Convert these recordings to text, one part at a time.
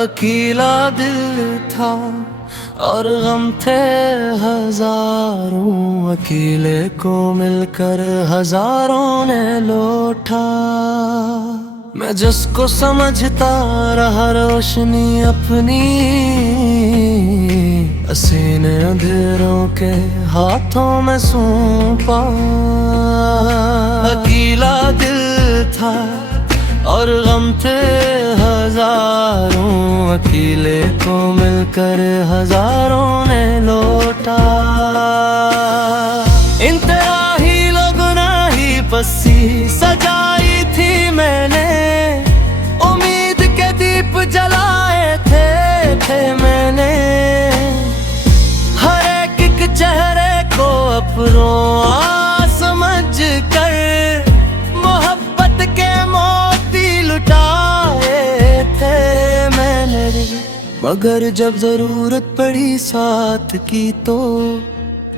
अकेला दिल था और गम थे हजारों, अकेले को मिलकर हजारों ने लौटा। मैं जिसको समझता रहा रोशनी अपनी, हसीने अंधेरों के हाथों में सौंपा। अकेला दिल था और गम थे हजारों, अकेले को मिलकर हजारों ने लौटा। इंतराही लोगुनाही बसी सजाई थी मैंने, उम्मीद के दीप जलाए थे मैंने। हर एक चेहरे को अपनों समझ कर मोहब्बत के मोती लुटाए थे मैंने। मगर जब जरूरत पड़ी साथ की तो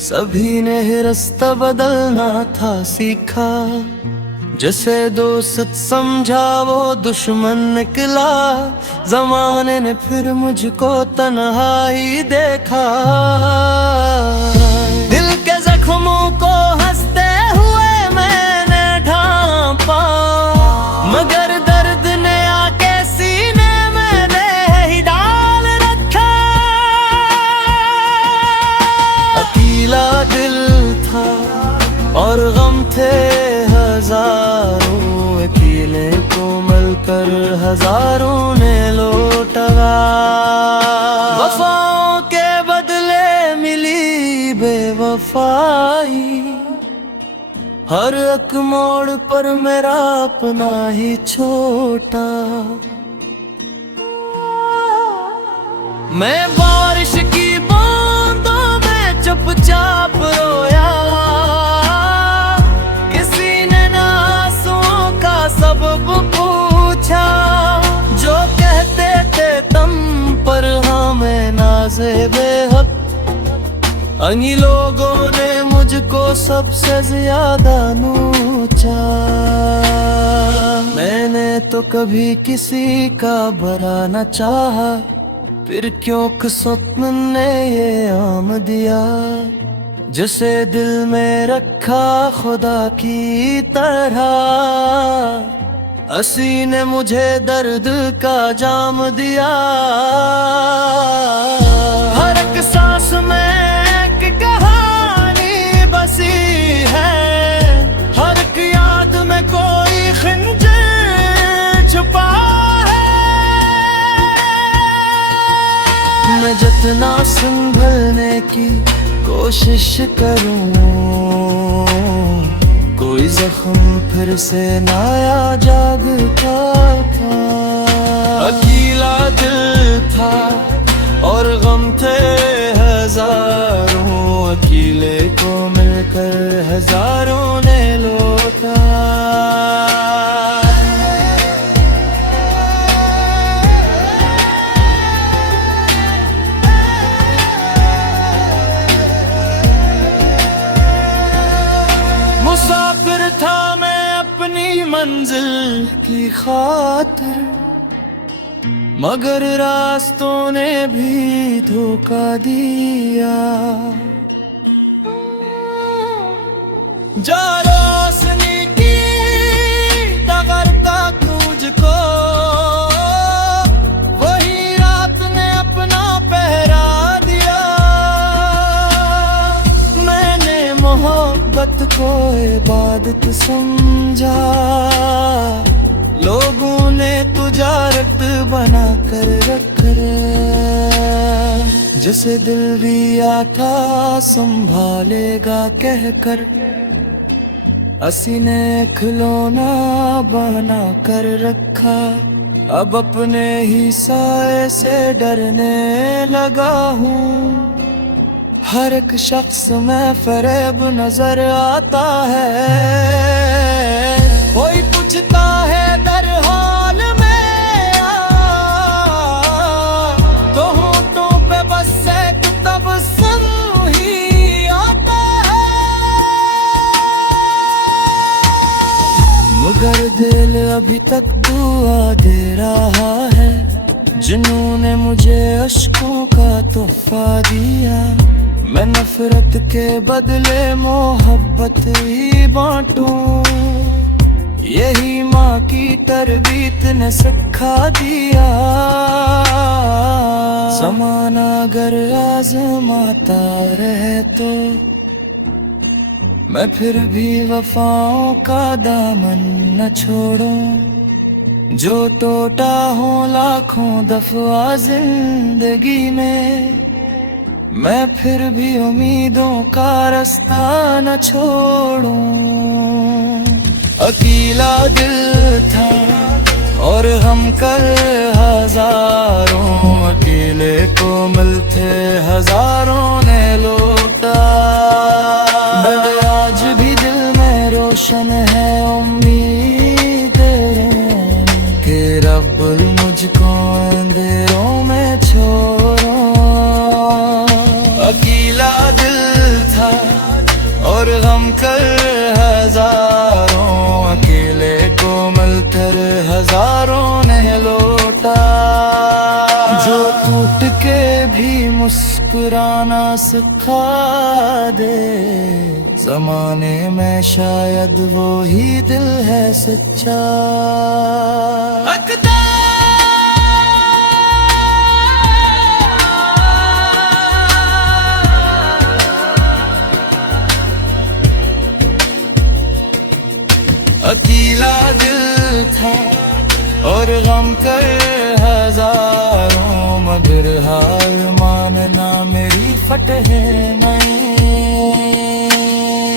सभी ने रास्ता बदलना था सीखा। जैसे दोस्त समझा वो दुश्मन निकला, जमाने ने फिर मुझको तन्हाई देखा। दिल के जख्मों को हंसते हुए मैंने ढांपा, मगर दर्द ने आके सीने मैंने ही डाल रखा। अकेला दिल था और गम थे हजारों, अकेले को मिलकर हजारों ने लौटा। वफाओं के बदले मिली बेवफाई, हर एक मोड़ पर मेरा अपना ही छोटा। मैं बारिश की बूंदों में चुपचाप रोया, सबब पूछा। जो कहते थे तुम पर हमें नाज़े बेहक, अन्ही लोगों ने मुझको सबसे ज्यादा नोचा। मैंने तो कभी किसी का बुरा न चाहा, फिर क्यों किस्मत ने ये आम दिया। जिसे दिल में रखा खुदा की तरह, हंसी ने मुझे दर्द का जाम दिया। हर एक सांस में एक कहानी बसी है, हर एक याद में कोई खंजर छुपा है। मैं जितना संभलने की कोशिश करूं, कोई जख्म फिर से नया जागता था। अकेला दिल था और गम थे हजारों, अकेले को मिलकर हजारों ने लौटा। मुसाफिर था मैं अपनी मंजिल की खातिर, मगर रास्तों ने भी धोखा दिया। जा रोशनी की टगर तक मुझको, वही रात ने अपना पहरा दिया। मैंने मोहब्बत को इबादत समझा, लोगों ने तुजारत बना कर रख जैसे दिल भी आता संभालेगा कहकर, हंसी ने खिलौना बना कर रखा। अब अपने ही साए से डरने लगा हूँ, हर एक शख्स में फरेब नजर आता है। कोई पूछता है दर हाल में तो होठों पे बस एक तबस्सुम ही आता है। मगर दिल अभी तक दुआ दे रहा है, जिन्होंने ने मुझे अश्कों का तोहफा दिया। मैं नफरत के बदले मोहब्बत ही बांटूं, यही माँ की तरबीत ने सिखा दिया। ज़माना अगर आज़माता रहे तो मैं फिर भी वफाओं का दामन न छोड़ूं। जो टूटा हो लाखों दफा जिंदगी में, मैं फिर भी उम्मीदों का रास्ता न छोड़ूं। अकेला दिल था और हम कल हजारों, अकेले को मिलते हजारों ने लौटा। आज भी दिल में रोशन है उम्मीद कि रब मुझको अंधेरों में छोड़ो। अकेला दिल था और गम कर हजारों, अकेले को मिलकर हजारों ने लौटा। जो टूट के भी मुस्कुराना सिखा दे, ज़माने में शायद वो ही दिल है सच्चा। अकेला दिल था और गम कर हजारों, मगर हार मानना मेरी फतेह नहीं।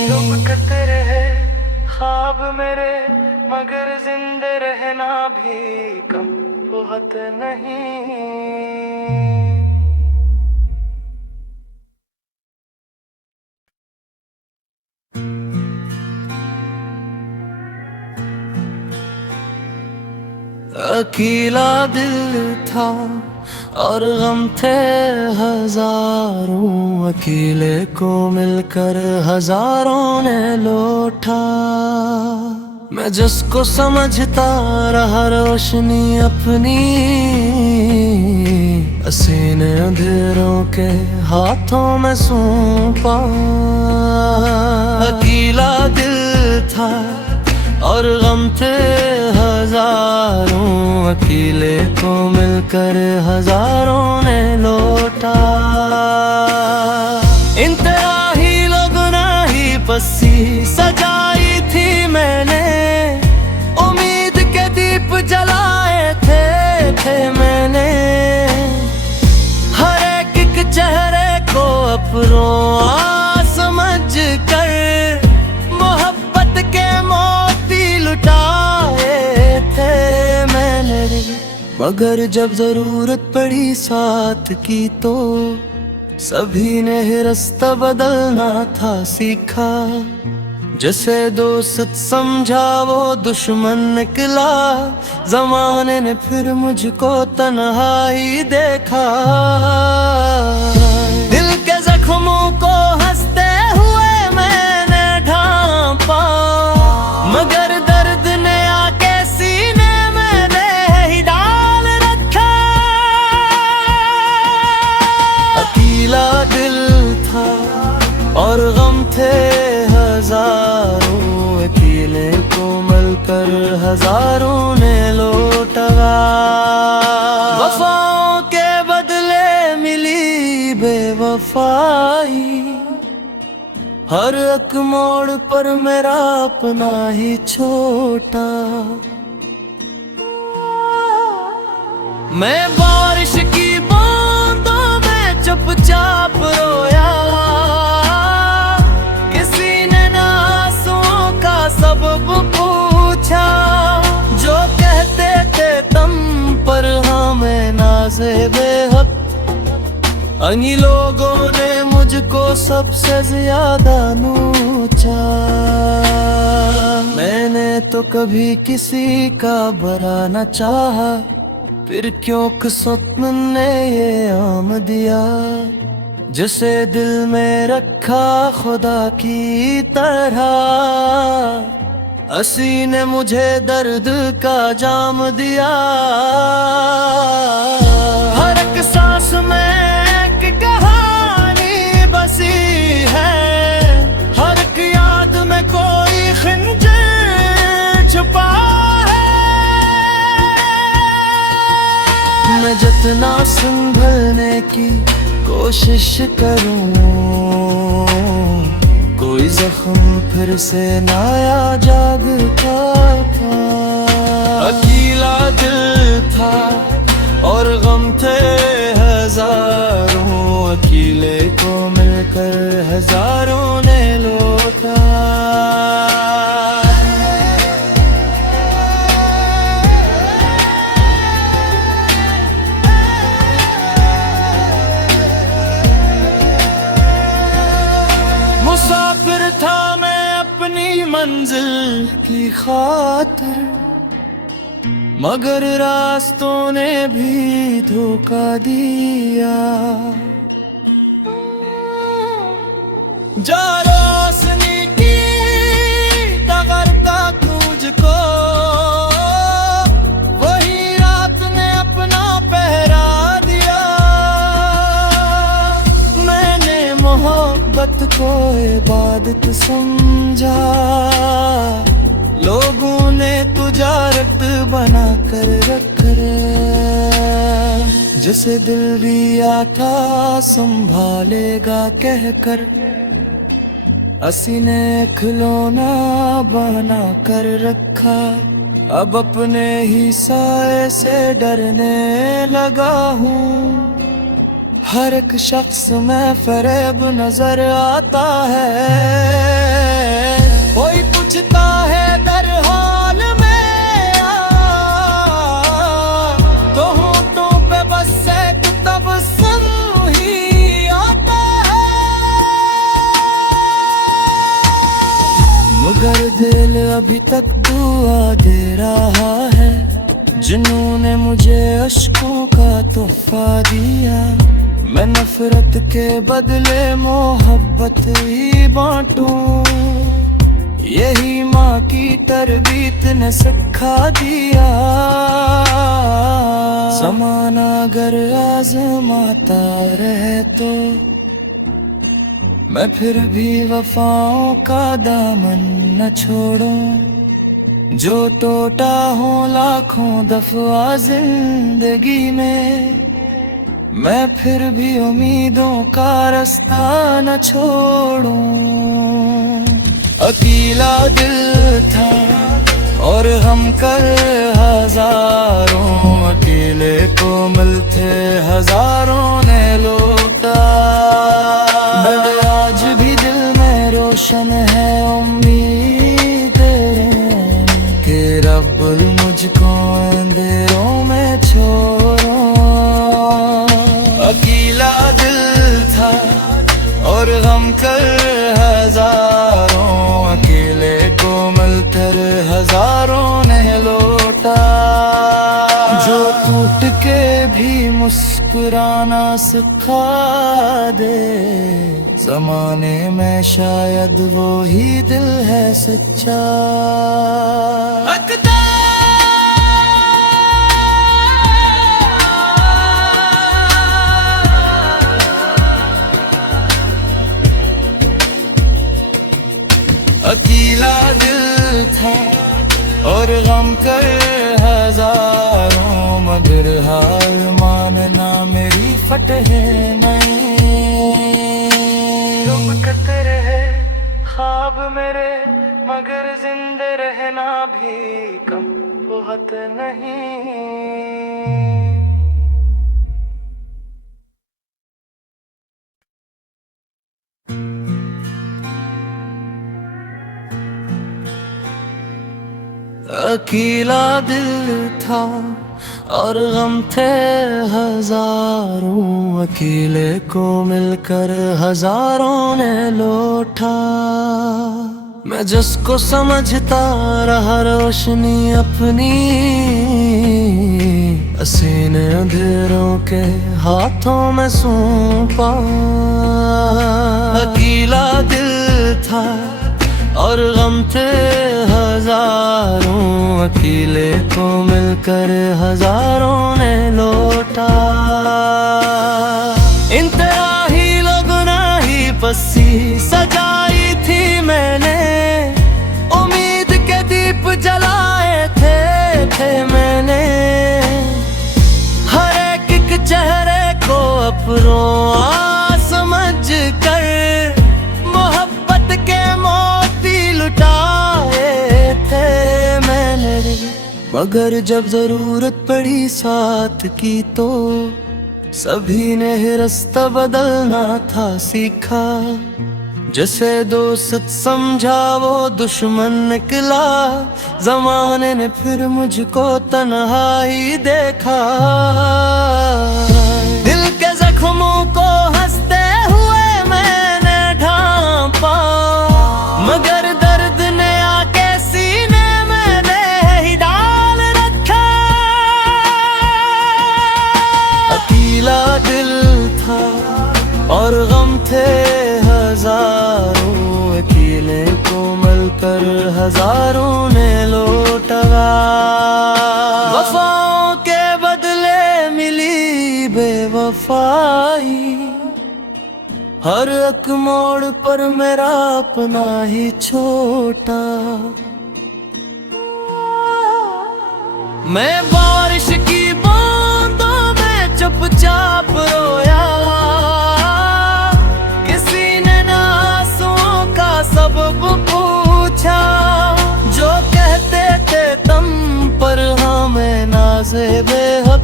डूबते रहे ख्वाब मेरे, मगर जिंदे रहना भी कम बहुत नहीं। अकेला दिल था और गम थे हजारों, अकेले को मिलकर हजारों ने लौटा। मैं जिसको समझता रहा रोशनी अपनी, सीने अंधेरों के हाथों में सौंपा। अकेला दिल था और गम थे हजारों, अकेले को मिलकर हजारों ने लौटा। इंतराही लगना ही बसी सजाई थी मैंने, उम्मीद के दीप जलाए थे मैंने। हर एक चेहरे को अपनों समझ कर मोहब्बत के लुटाए थे मैंने। मगर जब जरूरत पड़ी साथ की तो सभी ने ही रास्ता बदलना था सीखा। जैसे दोस्त समझा वो दुश्मन निकला, ज़माने ने फिर मुझको तन्हाई देखा। दिल के जख्मों को हंसते हुए मैंने ढांपा, मगर दर्द ने आके सीने में दे ही डाल रखा। अकेला दिल था और गम थे हजारों, अकेले को मिलकर हजारों ने लौटा। वफाओं के बदले मिली बेवफाई, हर एक मोड़ पर मेरा अपना ही छोटा। मैं बारिश की बूंदों में चुपचाप रोया, किसी ने ना आंसुओं का सबब पूछा। जो कहते थे तुम पर हमें नाज़े बेहद, अन्य लोगों ने मुझको सबसे ज्यादा नोचा। मैंने तो कभी किसी का बुरा न चाहा, फिर क्यों किस्मत ने ये आम दिया। जिसे दिल में रखा खुदा की तरह, हंसी ने मुझे दर्द का जाम दिया। हर एक सांस में एक कहानी बसी है, हर एक याद में कोई खंजर छुपा है। मैं जितना संभलने की कोशिश करूं, कोई जख्म फिर से नया जागता था। अकेला दिल था और गम थे हजारों, अकेले को मिलकर हजारों ने लौटा। मुसाफिर था मैं अपनी मंजिल की खातिर, मगर रास्तों ने भी धोखा दिया। जा रोशनी की टगरता तुझको, वही रात ने अपना पहरा दिया। मैंने मोहब्बत को इबादत समझा, लोगों ने तुझा रक्त बना कर रखा। जिसे दिल भी आता संभालेगा कहकर, हंसी ने खिलौना बना कर रखा। अब अपने ही साए से डरने लगा हूँ, हर एक शख्स में फरेब नजर आता है। कोई पूछता है दर हाल में तो होठों पे बस एक तबस्सुम ही आता है। मगर दिल अभी तक दुआ दे रहा है, जिन्होंने मुझे अश्कों का तोहफा दिया। मैं नफरत के बदले मोहब्बत ही बांटूं, यही माँ की तरबीयत ने सिखा दिया। ज़माना अगर आज़माता रहे तो मैं फिर भी वफाओं का दामन न छोड़ूं। जो टूटा हो लाखों दफा जिंदगी में, मैं फिर भी उम्मीदों का रास्ता न छोड़ूं। अकेला दिल था और हम कल हजारों, अकेले को मिलते हजारों ने लौटा। मगर आज भी दिल में रोशन है उम्मीद कि रब मुझको अंधेरों में छोड़ो। अकेला दिल था और गम कर हजारों, अकेले को मिलकर हजारों ने लौटा। जो टूट के भी मुस्कुराना सिखा दे, ज़माने में शायद वो ही दिल है सच्चा। अकेला दिल था और गम कर हजारों, मगर हार मानना मेरी फतह नहीं। रुकते रहे ख्वाब मेरे, मगर जिंदे रहना भी कम बहुत नहीं। अकेला दिल था और गम थे हजारों, अकेले को मिलकर हजारों ने लौटा। मैं जिसको समझता रहा रोशनी अपनी, हसीने अंधेरों के हाथों में सौंपा। अकेला दिल था और गम थे हजारों, अकेले को मिलकर हजारों ने लौटा। इंतराही लोगों ही बसी सजाई थी मैंने, उम्मीद के दीप जलाए थे मैंने। हर एक चेहरे को अपनों समझ कर मोहब्बत के मोती लुटाए थे मैंने। मगर जब जरूरत पड़ी साथ की तो सभी ने ही रास्ता बदलना था सीखा। जैसे दोस्त समझा वो दुश्मन निकला, जमाने ने फिर मुझको तन्हाई देखा। दिल के जख्मों को हंसते हुए मैंने ढांपा, मगर दर्द ने आके सीने मैंने ही डाल रखा। अकेला दिल था और गम थे हजारों, अकेले को मिलकर हजारों ने लौटा। वफाओं के बदले मिली बेवफाई, हर एक मोड़ पर मेरा अपना ही छोटा। मैं बारिश की बूंदों में चुपचाप रोया, सबब पूछा। जो कहते थे तुम पर हमें नाज़े बेहद,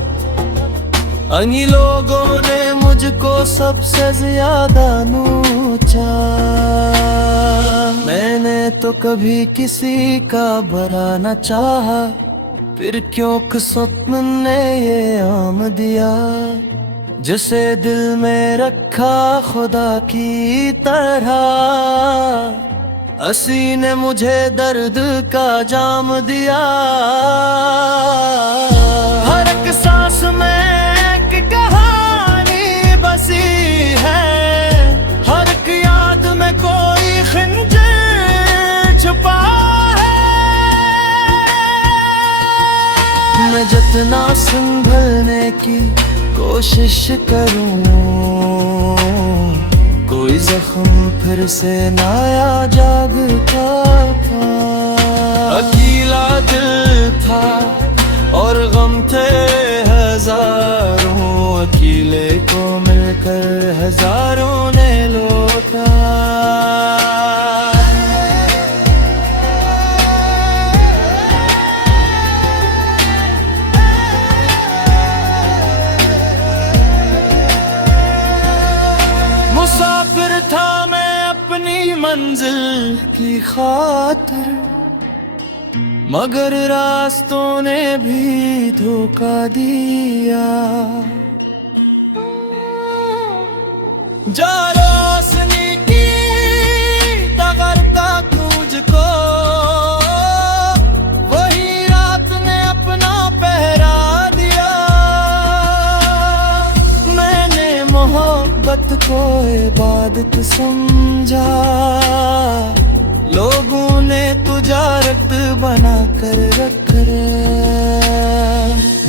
अन्हीं लोगों ने मुझको सबसे ज्यादा नोचा। मैंने तो कभी किसी का बुरा न चाहा, फिर क्यों किस्मत ने ये आम दिया। जिसे दिल में रखा खुदा की तरह, हंसी ने मुझे दर्द का जाम दिया। हर एक सांस में एक कहानी बसी है, हर एक याद में कोई खंजर छुपा है। मैं जितना संभलने की कोशिश करूं, कोई जख्म फिर से नया जागता था। अकेला दिल था और गम थे हजारों, अकेले को मिलकर हजारों ने लौटा। मुसाफिर था मैं अपनी मंजिल की खातिर, मगर रास्तों ने भी धोखा दिया। जा रोशनी की तगरता तुझको, वही रात ने अपना पहरा दिया। मैंने मोहब्बत को इबादत समझा, लोगों ने तुजारत बना कर रखा।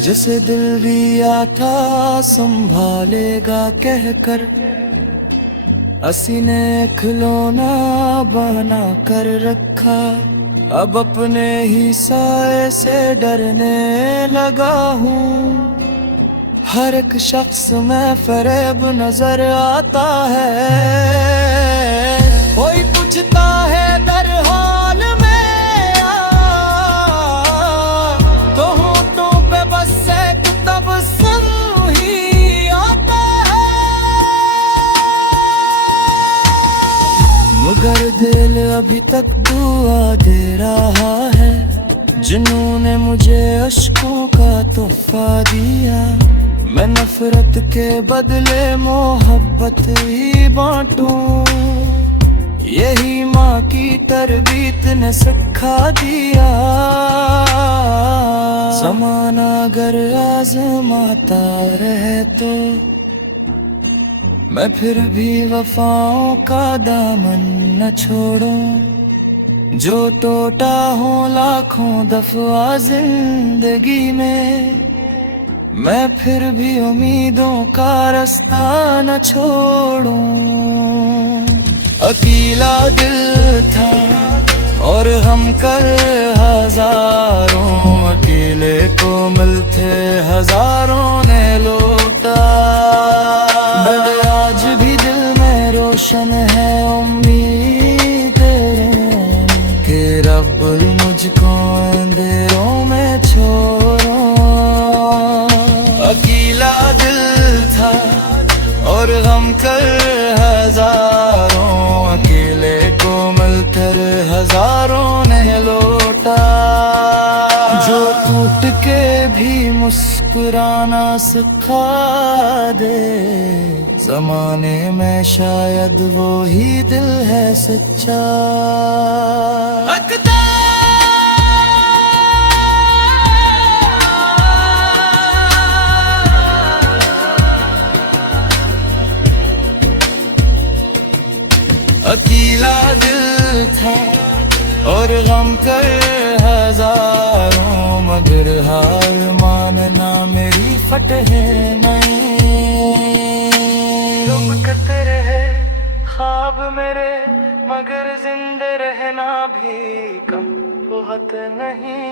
जैसे दिल भी आता संभालेगा कहकर, हंसी ने खिलौना बना कर रखा। अब अपने ही साए से डरने लगा हूँ, हर एक शख्स में फरेब नजर आता है। कोई पूछता है दर हाल में तो होठों पे बस एक तबस्सुम ही आता है। मगर दिल अभी तक दुआ दे रहा है, जिन्होंने मुझे अश्कों का तोहफा दिया। मैं नफरत के बदले मोहब्बत ही बांटूं, यही माँ की तरबीयत ने सिखा दिया। ज़माना अगर आज़माता रहे तो मैं फिर भी वफाओं का दामन न छोड़ूं। जो टूटा हो लाखों दफा जिंदगी में, मैं फिर भी उम्मीदों का रास्ता न छोड़ूं। अकेला दिल था और हम कल हजारों, अकेले को मिलते हजारों ने लौटा। बट आज भी दिल में रोशन है उम्मीद कि रब मुझको अंधेरों में छोड़ो। अकेला दिल था और हम कर हजारों, अकेले को मिलकर हजारों ने लौटा। जो टूट के भी मुस्कुराना सिखा दे, जमाने में शायद वो ही दिल है सच्चा। अकेला दिल था और गम कर हजारों, मगर हार मानना मेरी फतह नहीं। चमकते रहे ख्वाब मेरे, मगर जिंदे रहना भी कम बहुत नहीं।